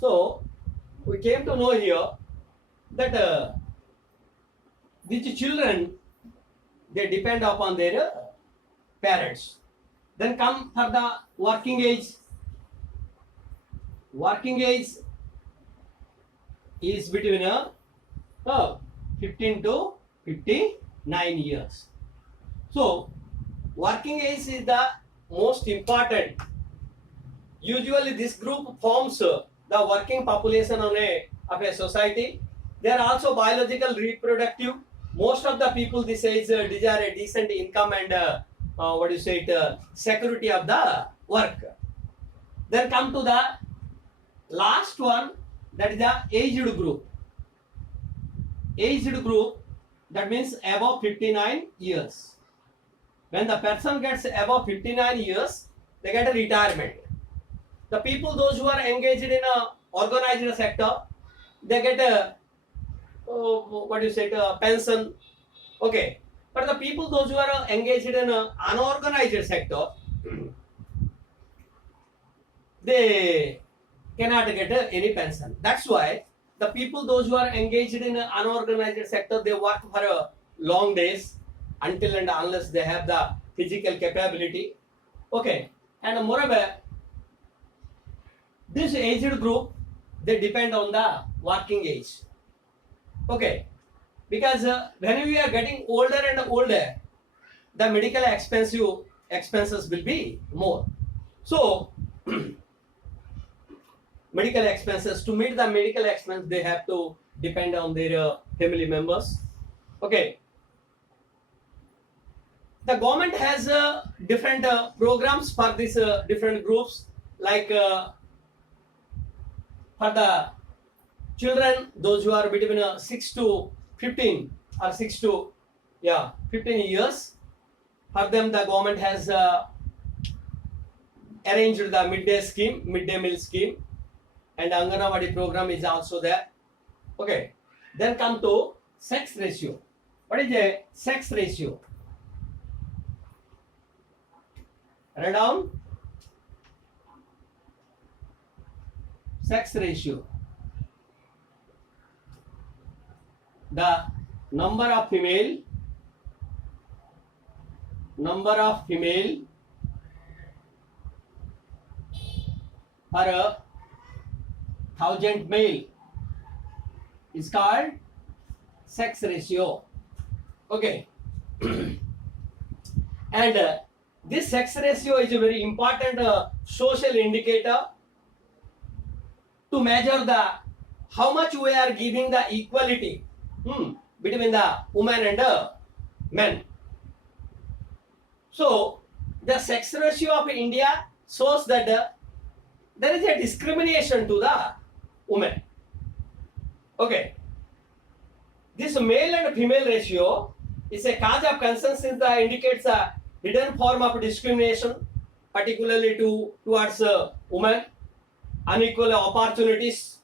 So we came to know here that these children, they depend upon their parents. Then come for the working age. Working age is between 15 to 59 years. So working age is the most important. Usually this group forms the working population of a society. They are also biological reproductive. Most of the people this age desire a decent income and security of the work. Then come to the last one, that is the aged group. Aged group, that means above 59 years. When the person gets above 59 years, they get a retirement. The people, those who are engaged in a organized sector, they get a pension. Okay. But the people, those who are engaged in an unorganized sector, they cannot get any pension. That's why the people, those who are engaged in an unorganized sector, they work for long days until and unless they have the physical capability. Okay. And moreover, this aged group, they depend on the working age. Okay. Because when we are getting older and older, the medical expenses will be more. So medical expenses, to meet the medical expense, they have to depend on their family members. Okay. The government has different programs for these different groups, like for the children, those who are between 6 to 15 or 6 to 15 years, for them the government has arranged the midday meal scheme, and Anganwadi program is also there. Okay. Then come to sex ratio. What is a sex ratio? Write down. Sex ratio. The number of female per 1,000 male is called sex ratio. Okay. And this sex ratio is a very important social indicator to measure how much we are giving the equality between the women and men. So the sex ratio of India shows that there is a discrimination to the women. Okay. This male and female ratio is a cause of concern since that indicates a hidden form of discrimination, particularly towards women, unequal opportunities.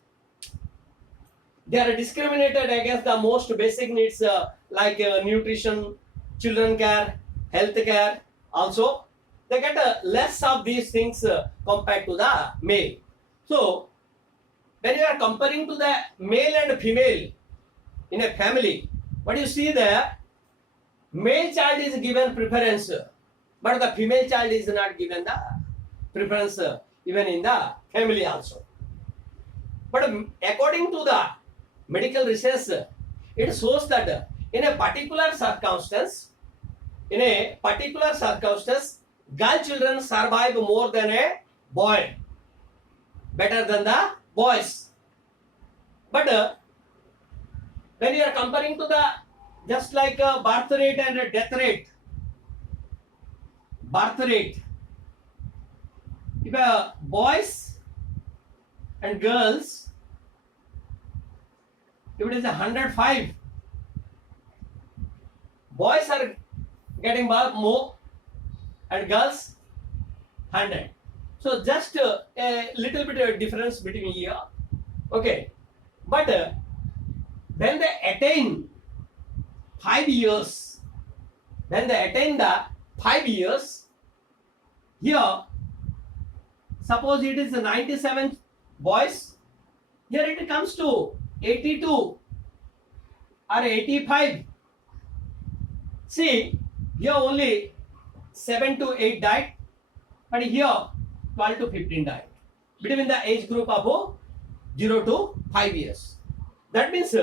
They are discriminated against the most basic needs like nutrition, children care, health care. Also, they get less of these things compared to the male. So, when you are comparing to the male and female in a family, what you see there, male child is given preference, but the female child is not given the preference even in the family also. But according to the medical research, it shows that in a particular circumstance, girl children survive more than a boy, better than the boys. But when you are comparing to the just like birth rate and death rate, if boys and girls, if it is 105, boys are getting birth more and girls 100. So just a little bit of difference between here. Okay. But when they attain 5 years, the 5 years, here, suppose it is 97 boys Here it comes to 82 or 85. See, here only 7 to 8 died, but here 12 to 15 died between the age group of 0 to 5 years. That means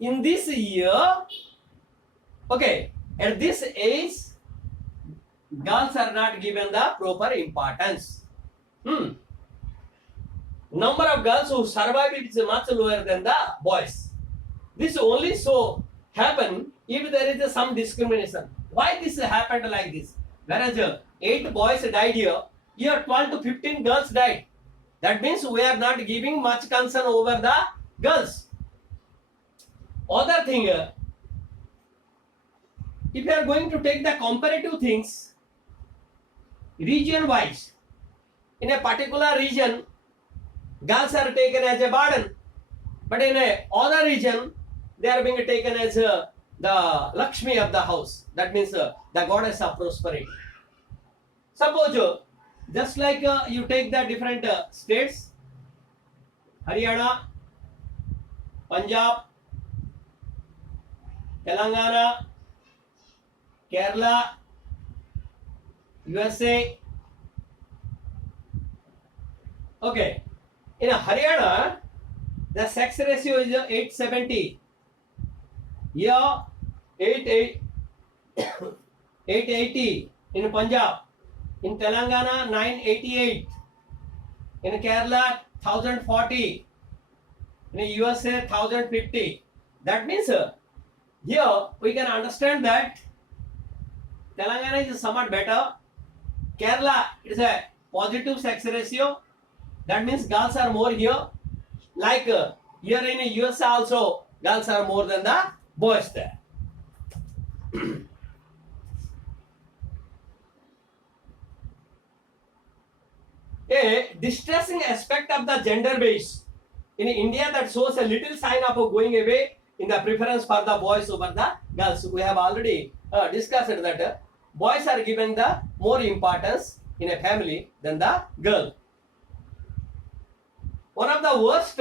in this year, okay, at this age, girls are not given the proper importance. Number of girls who survive is much lower than the boys. This only so happen if there is some discrimination. Why this happened like this? Whereas 8 boys died here 12 to 15 girls died. That means we are not giving much concern over the girls. Other thing, if you are going to take the comparative things, region wise, in a particular region, girls are taken as a burden, but in a other region, they are being taken as the Lakshmi of the house. That means the goddess of prosperity. Suppose, just like you take the different states, Haryana, Punjab, Telangana, Kerala, USA. Okay, in Haryana, the sex ratio is 870. Here, 880 in Punjab. In Telangana, 988. In Kerala, 1040. In USA, 1050. That means here we can understand that Telangana is somewhat better. Kerala is a positive sex ratio. That means girls are more here. Like here in USA also, girls are more than the boys there. A distressing aspect of the gender base in India that shows a little sign of going away in the preference for the boys over the girls. We have already discussed that boys are given the more importance in a family than the girl. One of the worst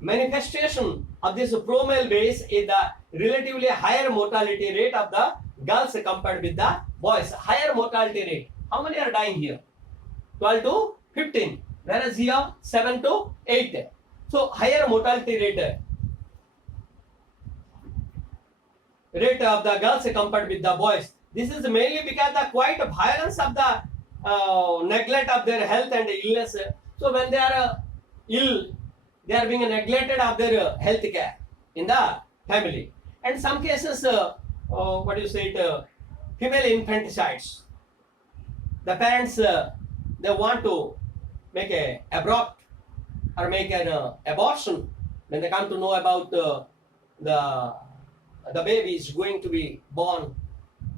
manifestation of this pro-male base is the relatively higher mortality rate of the girls compared with the boys. Higher mortality rate. How many are dying here? 12 to 15. Whereas here 7 to 8. So higher mortality rate of the girls compared with the boys. This is mainly because the quite violence of the neglect of their health and illness. So when they are ill, they are being neglected of their health care in the family. And some cases, female infanticides. The parents they want to make a abrupt or make an abortion when they come to know about the baby is going to be born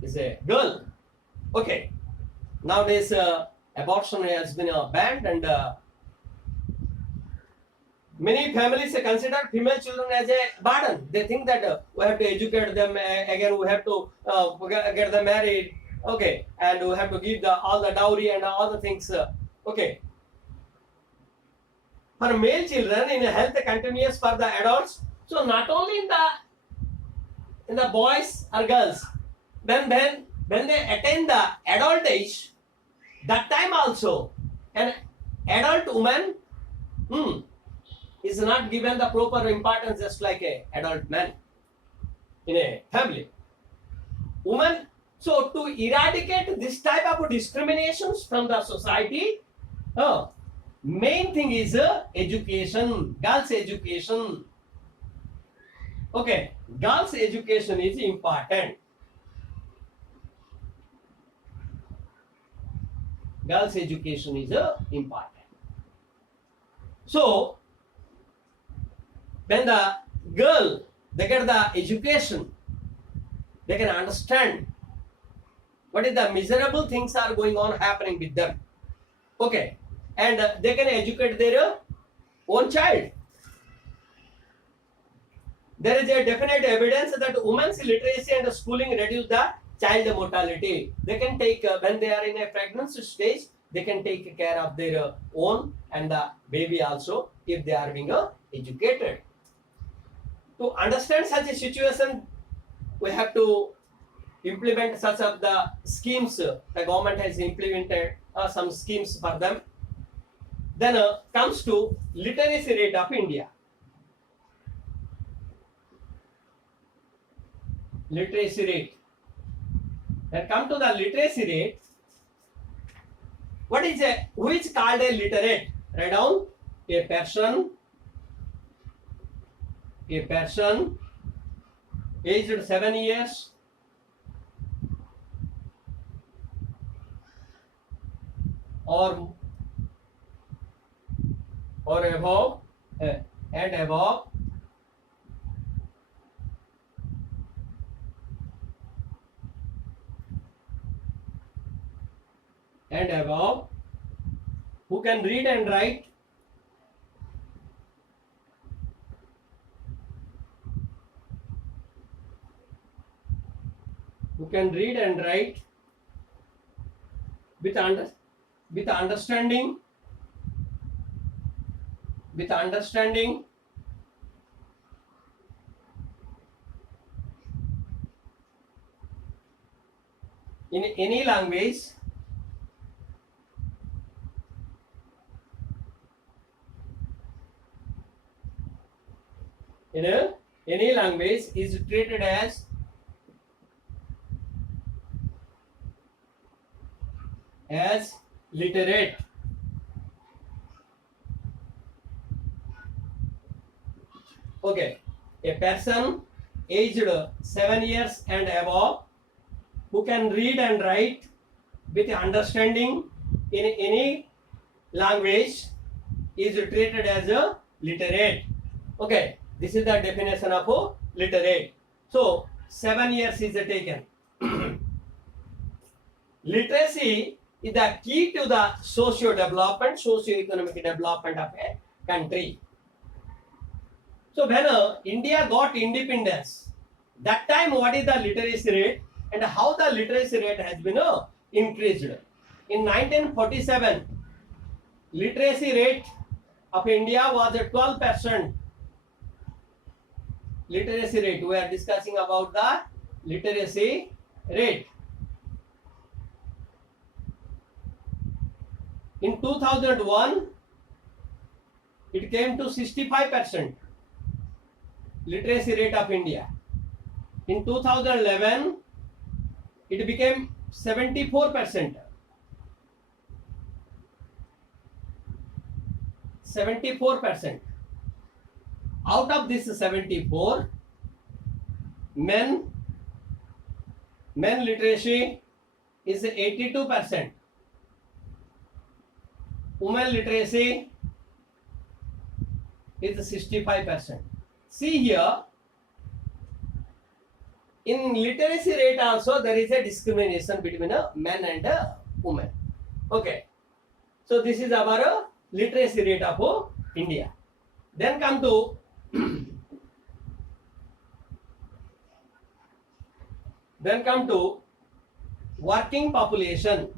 is a girl. Okay, nowadays abortion has been banned, and many families consider female children as a burden. They think that we have to educate them again, we have to get them married, okay, and we have to give all the dowry and all the things. Okay, for male children, in health continuous for the adults. So not only in the boys or girls, when they attain the adult age, that time also an adult woman is not given the proper importance just like a adult man in a family. Woman, so to eradicate this type of discriminations from the society, main thing is education, girls' education. Okay, girls' education is important. Girls' education is important. So, when the girl, they get the education, they can understand what is the miserable things are going on happening with them. Okay, and they can educate their own child. There is a definite evidence that women's literacy and schooling reduce the child mortality. They can take when they are in a pregnancy stage, they can take care of their own and the baby also if they are being educated. To understand such a situation, we have to implement such of the schemes. The government has implemented some schemes for them. Then comes to literacy rate of India. Literacy rate. Then come to the literacy rate. What is who is called a literate? Write down: a person aged 7 years or above and above, who can read and write, with understanding, in any language, is treated as literate. Okay, a person aged 7 years and above who can read and write with understanding in any language is treated as a literate. Okay, this is the definition of a literate. So 7 years is taken. Literacy is the key to the socio-economic development of a country. So when India got independence, that time what is the literacy rate and how the literacy rate has been increased? In 1947, literacy rate of India was 12%. Literacy rate, we are discussing about the literacy rate. In 2001, it came to 65%. Literacy rate of India. In 2011, it became 74%. 74%. Out of this 74, men literacy is 82%. Women literacy is 65%. See here, in literacy rate also there is a discrimination between men and women. Okay, so this is our literacy rate of India. Then come to working population.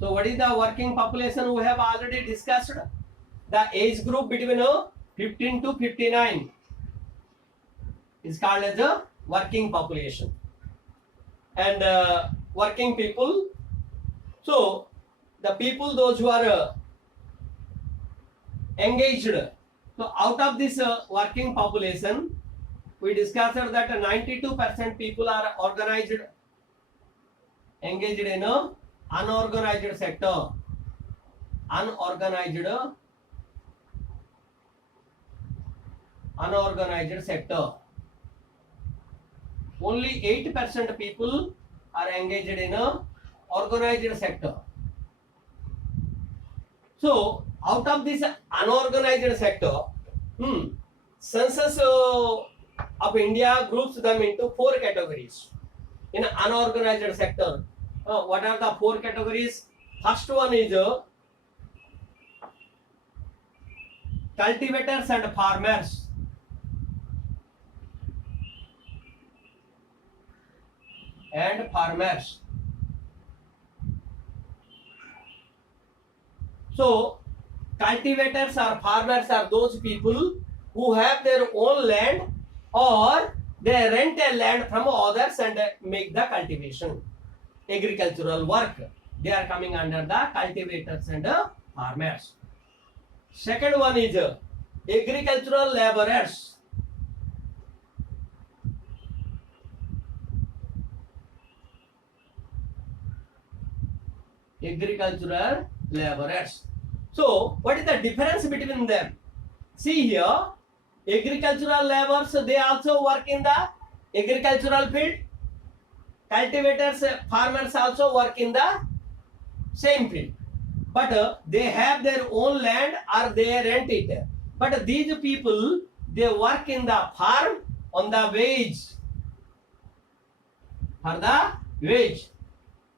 So what is the working population? We have already discussed. The age group between 15 to 59 is called as a working population. And working people, so the people those who are engaged. So out of this working population, we discussed that 92% people are engaged in a unorganized sector. Unorganized sector. Only 8% people are engaged in a organized sector. So out of this unorganized sector, census of India groups them into 4 categories. In unorganized sector, what are the 4 categories? First one is cultivators and farmers. and farmers. So cultivators or farmers are those people who have their own land or they rent a land from others and make the cultivation, agricultural work. They are coming under the cultivators and farmers. Second one is agricultural laborers. Agricultural laborers. So what is the difference between them? See here, agricultural laborers, they also work in the agricultural field. Cultivators, farmers also work in the same field. But they have their own land or they rent it. But these people, they work in the farm on the wage. For the wage.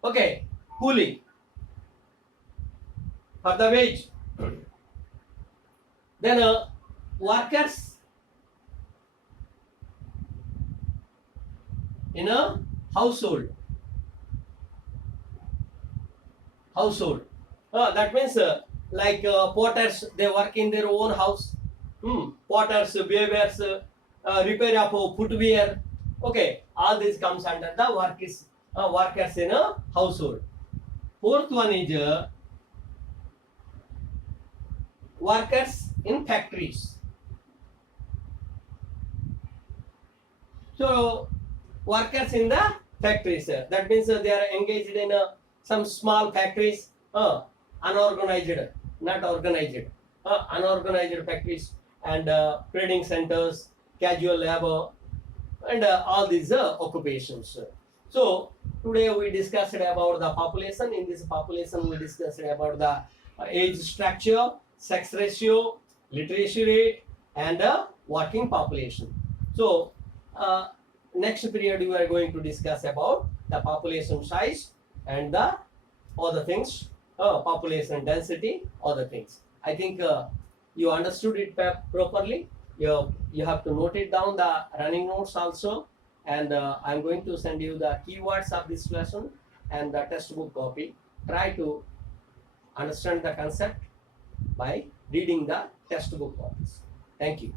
Okay, coolie. For the wage. Then workers in a household. That means like potters, they work in their own house. Potters, weavers, repair of footwear. Okay, all this comes under the workers in a household. Fourth one is workers in factories. So workers in the factories, that means they are engaged in some small factories, unorganized, not organized, unorganized factories and trading centers, casual labor, and all these occupations. So today we discussed about the population. In this population we discussed about the age structure, sex ratio, literacy rate, and working population. So next period we are going to discuss about the population size and the other things, population density, other things. I think you understood it properly. You have to note it down, the running notes also, and I'm going to send you the keywords of this lesson and the textbook copy. Try to understand the concept by reading the textbook copies. Thank you.